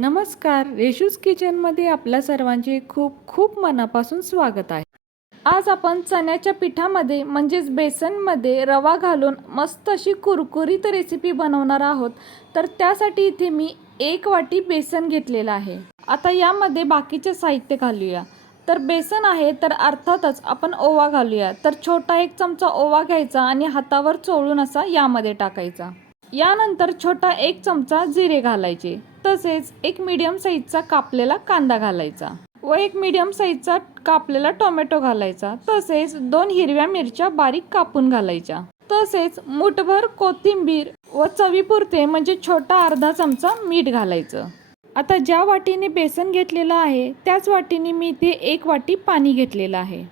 नमस्कार रेशूज किचनमध्ये आपल्या सर्वांचे खूप खूप मनापासून स्वागत आहे. आज आपण चण्याच्या पिठामध्ये म्हणजेच बेसनमध्ये रवा घालून मस्त अशी कुरकुरीत रेसिपी बनवणार आहोत. तर त्यासाठी इथे मी एक वाटी बेसन घेतलेलं आहे. आता यामध्ये बाकीचे साहित्य घालूया. तर बेसन आहे तर अर्थातच आपण ओवा घालूया. तर छोटा एक चमचा ओवा घ्यायचा आणि हातावर चोळून असा यामध्ये टाकायचा. यानंतर छोटा एक चमचा जिरे घालायचे. तसेच एक मीडियम साईजचा कापलेला कांदा घालायचा व एक मीडियम साईजचा कापलेला टोमॅटो घालायचा. तसेच दोन हिरव्या मिरच्या बारीक कापून घालायच्या. तसेच मुठभर कोथिंबीर व चवीपुरते म्हणजे छोटा अर्धा चमचा मीठ घालायचं. आता ज्या वाटीने बेसन घेतलेलं आहे त्याच वाटीने मी इथे एक वाटी पाणी घेतलेलं आहे.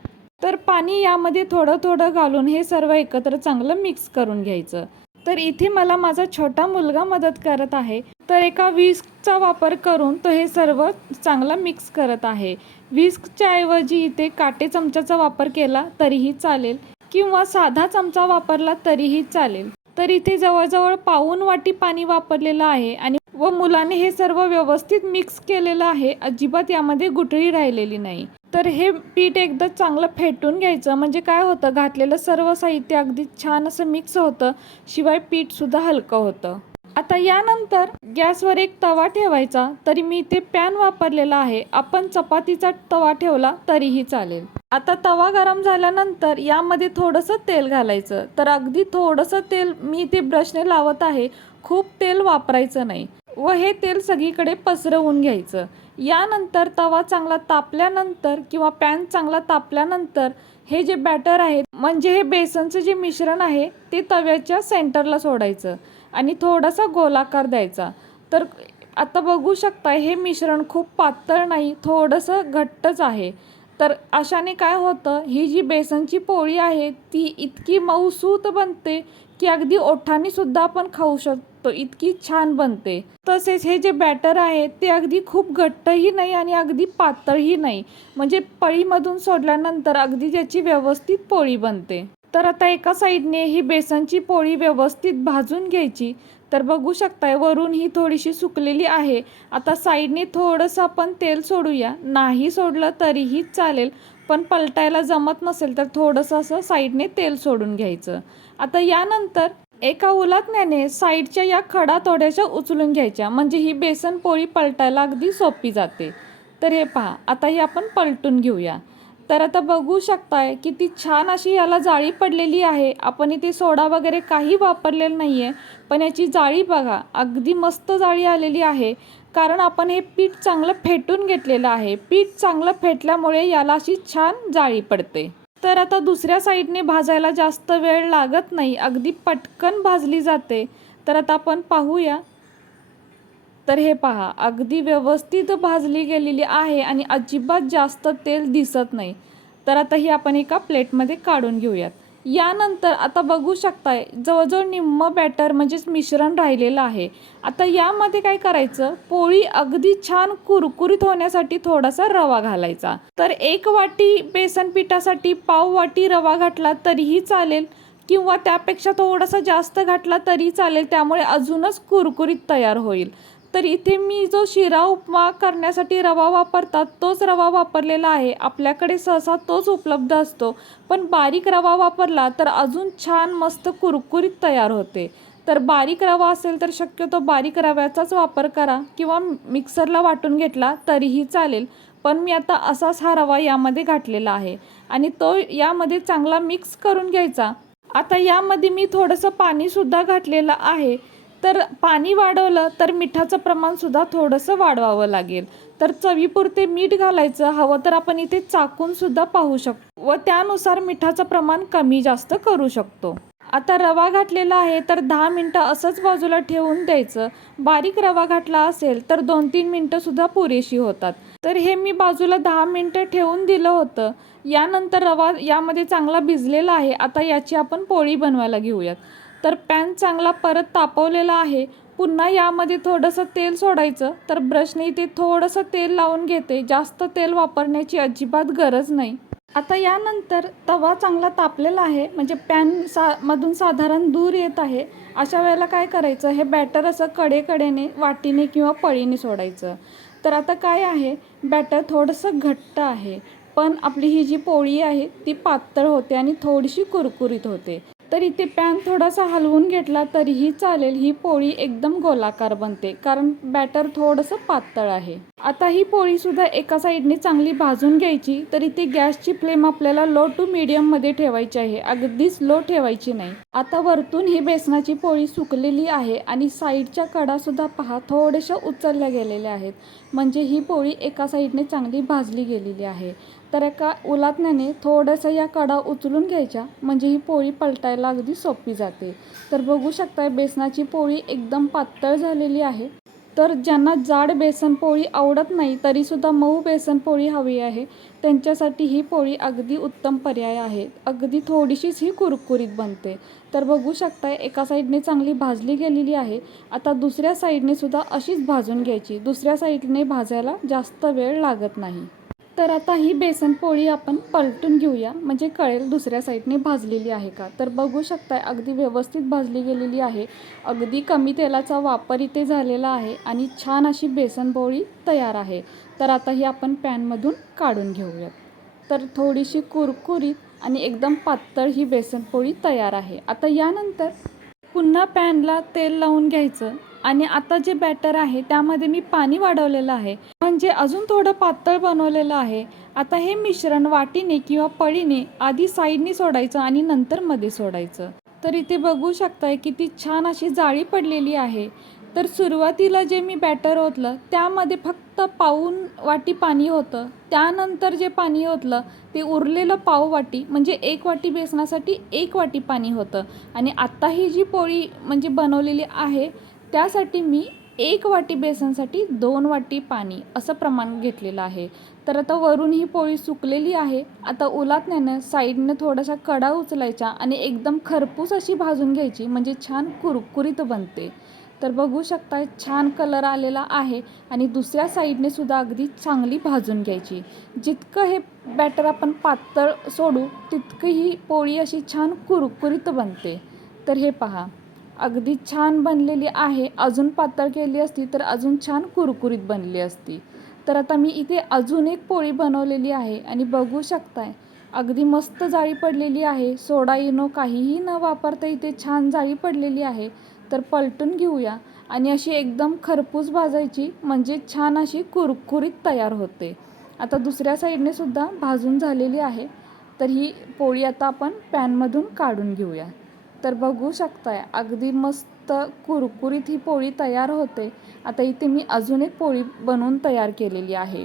तर पाणी यामध्ये थोडं थोडं घालून हे सर्व एकत्र चांगलं मिक्स करून घ्यायचं. तर इथे मला माझा छोटा मुलगा मदत करत आहे. तर एका विस्कचा वापर करून तो हे सर्व चांगला मिक्स करत आहे. विस्कच्या ऐवजी इथे काटे चमच्याचा वापर केला तरीही चालेल किंवा साधा चमचा वापरला तरीही चालेल. तर इथे जवळजवळ पाऊन वाटी पाणी वापरलेलं आहे आणि व मुलाने हे सर्व व्यवस्थित मिक्स केलेलं आहे. अजिबात यामध्ये गुटळी राहिलेली नाही. तर हे पीठ एकदा चांगलं फेटून घ्यायचं. म्हणजे काय होतं घातलेलं सर्व साहित्य अगदी छान असं मिक्स होतं शिवाय पीठ सुद्धा हलकं होतं. आता यानंतर गॅसवर एक तवा ठेवायचा तरी मी इथे पॅन वापरलेला आहे. आपण चपातीचा तवा ठेवला तरीही चालेल. आता तवा गरम झाल्यानंतर यामध्ये थोडंसं तेल घालायचं. तर अगदी थोडंसं तेल मी इथे ब्रशने लावत आहे. खूप तेल वापरायचं नाही. व हे तेल सगळीकडे पसरवून घ्यायचं. यानंतर तवा चांगला तापल्यानंतर किंवा पॅन चांगला तापल्यानंतर हे जे बॅटर आहे म्हणजे हे बेसनचं जे मिश्रण आहे ते तव्याच्या सेंटरला सोडायचं आणि थोडासा गोलाकार द्यायचा. तर आता बघू शकता हे मिश्रण खूप पातळ नाही थोडंसं घट्टच आहे. तर अशाने काय होतं ही जी बेसनची पोळी आहे ती इतकी मऊसूत बनते की अगदी ओठांनीसुद्धा आपण खाऊ शकतो इतकी छान बनते. तसेच हे जे बॅटर आहे ते अगदी खूप घट्टही नाही आणि अगदी पातळही नाही. म्हणजे पळीमधून सोडल्यानंतर अगदी त्याची व्यवस्थित पोळी बनते. तर आता एका साईडने ही बेसनची पोळी व्यवस्थित भाजून घ्यायची. तर बघू शकताय वरून ही थोडीशी सुकलेली आहे. आता साईडने थोडंसं आपण तेल सोडूया. नाही सोडलं तरीही चालेल पण पलटायला जमत नसेल तर थोडंसं असं साईडने तेल सोडून घ्यायचं. आता यानंतर एका उलाटण्याने साईडच्या या खडा थोड्याशा उचलून घ्यायच्या. म्हणजे ही बेसन पोळी पलटायला अगदी सोपी जाते. तर हे पहा आता ही आपण पलटून घेऊया. तर आता बघू शकताय किती छान अशी याला जाळी पडलेली आहे. आपण इथे सोडा वगैरे काही वापरलेलं नाही आहे पण याची जाळी बघा अगदी मस्त जाळी आलेली आहे. कारण आपण हे पीठ चांगलं फेटून घेतलेलं आहे. पीठ चांगलं फेटल्यामुळे याला अशी छान जाळी पडते. तर आता दुसऱ्या साईडने भाजायला जास्त वेळ लागत नाही. अगदी पटकन भाजली जाते. तर आता आपण पाहूया. तर हे पहा अगदी व्यवस्थित भाजली गेलेली आहे आणि अजिबात जास्त तेल दिसत नाही. तर आता ही आपण एका प्लेटमध्ये काढून घेऊयात. यानंतर आता बघू शकताय जवळजवळ निम्म बॅटर म्हणजेच मिश्रण राहिलेलं आहे. आता यामध्ये काय करायचं? पोळी अगदी छान कुरकुरीत होण्यासाठी थोडासा रवा घालायचा. तर एक वाटी बेसन पिठासाठी पाव वाटी रवा घातला तरीही चालेल किंवा त्यापेक्षा थोडासा जास्त घातला तरी चालेल त्यामुळे अजूनच कुरकुरीत तयार होईल. तर इथे मी जो शिरा उपमा करण्यासाठी रवा वापरतात तोच रवा वापरलेला आहे. आपल्याकडे सहसा तोच उपलब्ध असतो. पण बारीक रवा वापरला तर अजून छान मस्त कुरकुरीत तयार होते. तर बारीक रवा असेल तर शक्यतो बारीक रव्याचाच वापर करा किंवा मिक्सरला वाटून घेतला तरीही चालेल. पण मी आता असाच हा रवा यामध्ये घातलेला आहे आणि तो यामध्ये चांगला मिक्स करून घ्यायचा. आता यामध्ये मी थोडंसं पाणीसुद्धा घातलेलं आहे. तर पाणी वाढवलं तर मिठाचं प्रमाणसुद्धा थोडंसं वाढवावं लागेल. तर चवीपुरते मीठ घालायचं हवं तर आपण इथे चाकूनसुद्धा पाहू शकतो व त्यानुसार मिठाचं प्रमाण कमी जास्त करू शकतो. आता रवा घातलेला आहे तर दहा मिनटं असंच बाजूला ठेवून द्यायचं. बारीक रवा घातला असेल तर दोन तीन मिनटंसुद्धा पुरेशी होतात. तर हे मी बाजूला दहा मिनटं ठेवून दिलं होतं. यानंतर रवा यामध्ये चांगला भिजलेला आहे. आता याची आपण पोळी बनवायला घेऊयात. तर पॅन चांगला परत तापवलेला आहे. पुन्हा यामध्ये थोडंसं तेल सोडायचं. तर ब्रशने इथे थोडंसं तेल लावून घेते. जास्त तेल वापरण्याची अजिबात गरज नाही. आता यानंतर तवा चांगला तापलेला आहे. म्हणजे पॅन सा मधून साधारण दूर येत आहे. अशा वेळेला काय करायचं? हे बॅटर असं कडेकडेने वाटीने किंवा पळीने सोडायचं. तर आता काय आहे? बॅटर थोडंसं घट्ट आहे. पण आपली ही जी पोळी आहे ती पातळ होते आणि थोडीशी कुरकुरीत होते. तर इथे पॅन थोडासा हलवून घेतला तरीही चालेल. ही पोळी एकदम गोलाकार बनते कारण बॅटर थोडंसं पातळ आहे. आता ही पोळीसुद्धा एका साईडने चांगली भाजून घ्यायची तर इथे गॅसची फ्लेम आपल्याला लो टू मीडियममध्ये ठेवायची आहे. अगदीच लो ठेवायची नाही. आता वरतून ही बेसनाची पोळी सुकलेली आहे आणि साईडच्या कडासुद्धा पहा थोड्याशा उचलल्या गेलेल्या आहेत. म्हणजे ही पोळी एका साईडने चांगली भाजली गेलेली आहे. तर एका उलातण्याने थोडंसं या कडा उचलून घ्यायच्या. म्हणजे ही पोळी पलटायला अगदी सोपी जाते. तर बघू शकताय बेसनाची पोळी एकदम पातळ झालेली आहे. तर ज्यांना जाड बेसन पोळी आवडत नाही तरीसुद्धा मऊ बेसन पोळी हवी आहे. त्यांच्यासाठी ही पोळी अगदी उत्तम पर्याय आहे. अगदी थोडीशीच ही कुरकुरीत बनते. तर बघू शकताय एका साईडने चांगली भाजली गेलेली आहे. आता दुसऱ्या साईडने सुद्धा अशीच भाजून घ्यायची. दुसऱ्या साईडने भाजायला जास्त वेळ लागत नाही. तर आता ही बेसन पोळी आपण पलटून घेऊया. म्हणजे कळेल दुसऱ्या साईडने भाजलेली आहे का? तर बघू शकताय अगदी व्यवस्थित भाजली गेलेली आहे. अगदी कमी तेलाचा वापर इथे झालेला आहे आणि छान अशी बेसन पोळी तयार आहे. तर आता ही आपण पॅनमधून काढून घेऊयात. तर थोडीशी कुरकुरीत आणि एकदम पातळ ही बेसन पोळी तयार आहे. आता यानंतर पुन्हा पॅनला तेल लावून घ्यायचं आणि आता जे बॅटर आहे त्यामध्ये मी पाणी वाढवलेलं आहे. म्हणजे अजून थोडं पातळ बनवलेलं आहे. आता हे मिश्रण वाटीने किंवा पळीने आधी साईडने सोडायचं आणि नंतर मध्ये सोडायचं. तर इथे बघू शकताय किती छान अशी जाळी पडलेली आहे. तर सुरुवातीला जे मी बॅटर ओतलं त्यामध्ये फक्त पाऊन वाटी पाणी होतं. त्यानंतर जे पाणी ओतलं ते उरलेलं पाव वाटी म्हणजे एक वाटी बेसनासाठी एक वाटी पाणी होतं. आणि आत्ता ही जी पोळी म्हणजे बनवलेली आहे त्यासाठी मी एक वाटी बेसनसाठी दोन वाटी पाणी असं प्रमाण घेतलेलं आहे. तर आता वरून ही पोळी सुकलेली आहे. आता उलातण्यानं साईडनं थोडासा कडा उचलायचा आणि एकदम खरपूस अशी भाजून घ्यायची म्हणजे छान कुरकुरीत बनते. तर बघू शकता छान कलर आलेला आहे आणि दुसऱ्या साईडने सुद्धा अगदी चांगली भाजून घ्यायची. जितकं हे बॅटर आपण पातळ सोडू तितकं ही पोळी अशी छान कुरकुरीत बनते. तर हे पहा. अगदी छान बनलेली आहे. अजून पातळ केली असती तर अजून छान कुरकुरीत बनली असती. तर आता मी इथे अजून एक पोळी बनवलेली आहे आणि बघू शकताय अगदी मस्त जाळी पडलेली आहे. सोडा इनो काहीही न वापरता इथे छान जाळी पडलेली आहे. तर पलटून घेऊया. आणि अशी एकदम खरपूस भाजायची म्हणजे छान अशी कुरकुरीत तयार होते. आता दुसऱ्या साईडने सुद्धा भाजून झालेली आहे. तर ही पोळी आता आपण पॅनमधून काढून घेऊया. तर बघू शकताय. अगदी मस्त कुरकुरीत ही पोळी तयार होते. आता इथे मी अजून एक पोळी बनवून तयार केलेली आहे.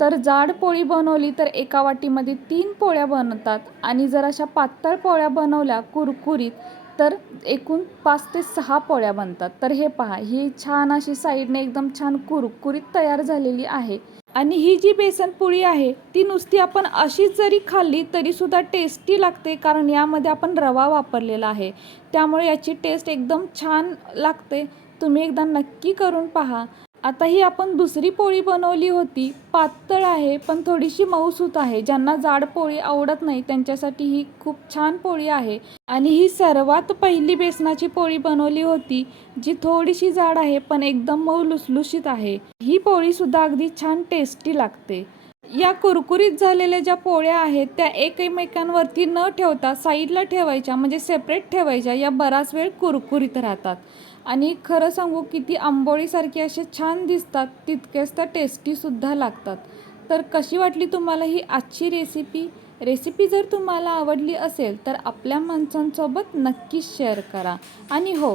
तर जाड पोळी बनवली तर एका वाटीमध्ये तीन पोळ्या बनतात आणि जर अशा पातळ पोळ्या बनवल्या कुरकुरीत तर एकूण पाच ते सहा पोळ्या बनतात. तर हे पहा ही छान अशी साईडने एकदम छान कुरकुरीत तयार झालेली आहे. आणि ही जी बेसन पोळी आहे ती नुसती आपण अशीच जरी खाल्ली तरी सुद्धा टेस्टी लागते कारण यामध्ये आपण रवा वापरलेला आहे. त्यामुळे याची टेस्ट एकदम छान लागते. तुम्ही एकदा नक्की करून पहा. आता ही आपण दुसरी पोळी बनवली होती. पातळ आहे पण थोडीशी मऊसूत आहे. ज्यांना जाड पोळी आवडत नाही त्यांच्यासाठी ही खूप छान पोळी आहे. आणि ही सर्वात पहिली बेसनाची पोळी बनवली होती जी थोडीशी जाड आहे पण एकदम मऊ लुसलुशीत आहे. ही पोळीसुद्धा अगदी छान टेस्टी लागते. या कुरकुरीत झालेल्या ज्या पोळ्या आहेत त्या एकमेकांवरती न ठेवता साईडला ठेवायच्या म्हणजे सेपरेट ठेवायच्या या बराच वेळ कुरकुरीत राहतात. आणि खरं सांगू किती आंबोळीसारखे असे छान दिसतात तितकेच त्या टेस्टीसुद्धा लागतात. तर कशी वाटली तुम्हाला ही आजची रेसिपी रेसिपी जर तुम्हाला आवडली असेल तर आपल्या माणसांसोबत नक्कीच शेअर करा. आणि हो